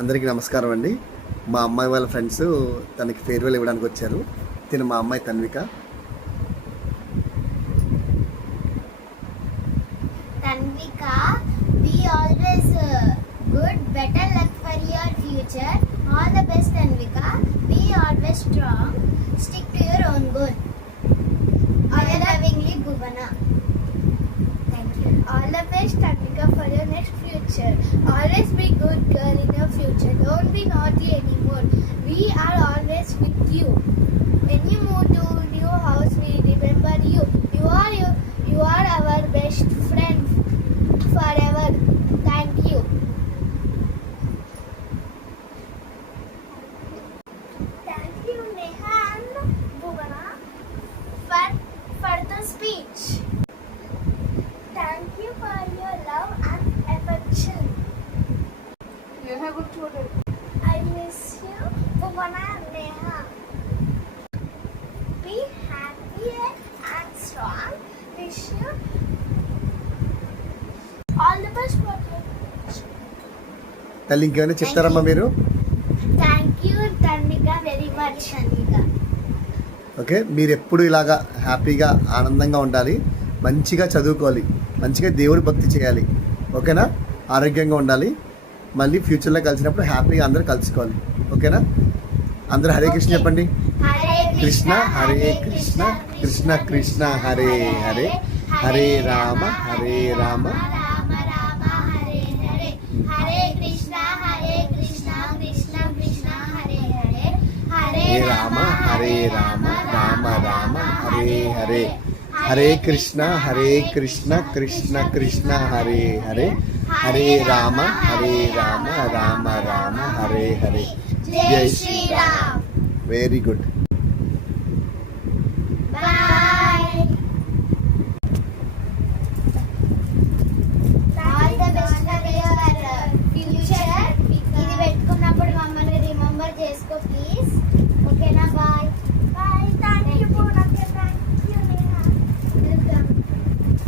అందరికీ నమస్కారం అండి. మా అమ్మాయి వాళ్ళ ఫ్రెండ్స్ తనకి ఫేర్వెల్ ఇవ్వడానికి వచ్చారు. తిను మా అమ్మాయి తన్విక. Tanvika, be always good, better luck for your future. All the best, Tanvika. Be always strong. Stick to your own goal. All lovingly, Bhuvana. Thank you. All the best, Tanvika, for your next future. Always be good girl in your future. Don't be naughty anymore. We are always with you. When you move to new house, we remember you. You are our best friend forever. Thank you. Thank you, Neha and Bhuvana, for the speech. Thank you for your love and affection. I miss you, Bhuvana and Neha. Be happy and strong. Wish you all the best for you. తల్లి ఇంకేమైనా చెప్తారమ్మా మీరు? Thank you, Tanvika, very much. Tanvika. Okay, మీరు ఎప్పుడు ఇలాగా హ్యాపీగా ఆనందంగా ఉండాలి, మంచిగా చదువుకోవాలి, మంచిగా దేవుడి భక్తి చేయాలి. ఓకేనా? ఆరోగ్యంగా ఉండాలి. మళ్ళీ ఫ్యూచర్లో కలిసినప్పుడు హ్యాపీగా అందరూ కలుసుకోవాలి. ఓకేనా? అందరూ హరే కృష్ణ చెప్పండి. Hare కృష్ణ హరే కృష్ణ కృష్ణ కృష్ణ హరే హరే హరే రామ హరే Rama Rama Rama Hare Hare. Hare Krishna Krishna Krishna Hare Hare. Hare రామ హరే రామ రామ రామ హరే హరే హరే కృష్ణ కృష్ణ కృష్ణ హరే హరే హరే రామ రామ రామ హరే Hare. Jai Shri Ram. Very good. Bye. All the best for your future. ఇది పెట్టుకున్నప్పుడు మమ్మల్ని రిమెంబర్ చేసుకో ప్లీజ్.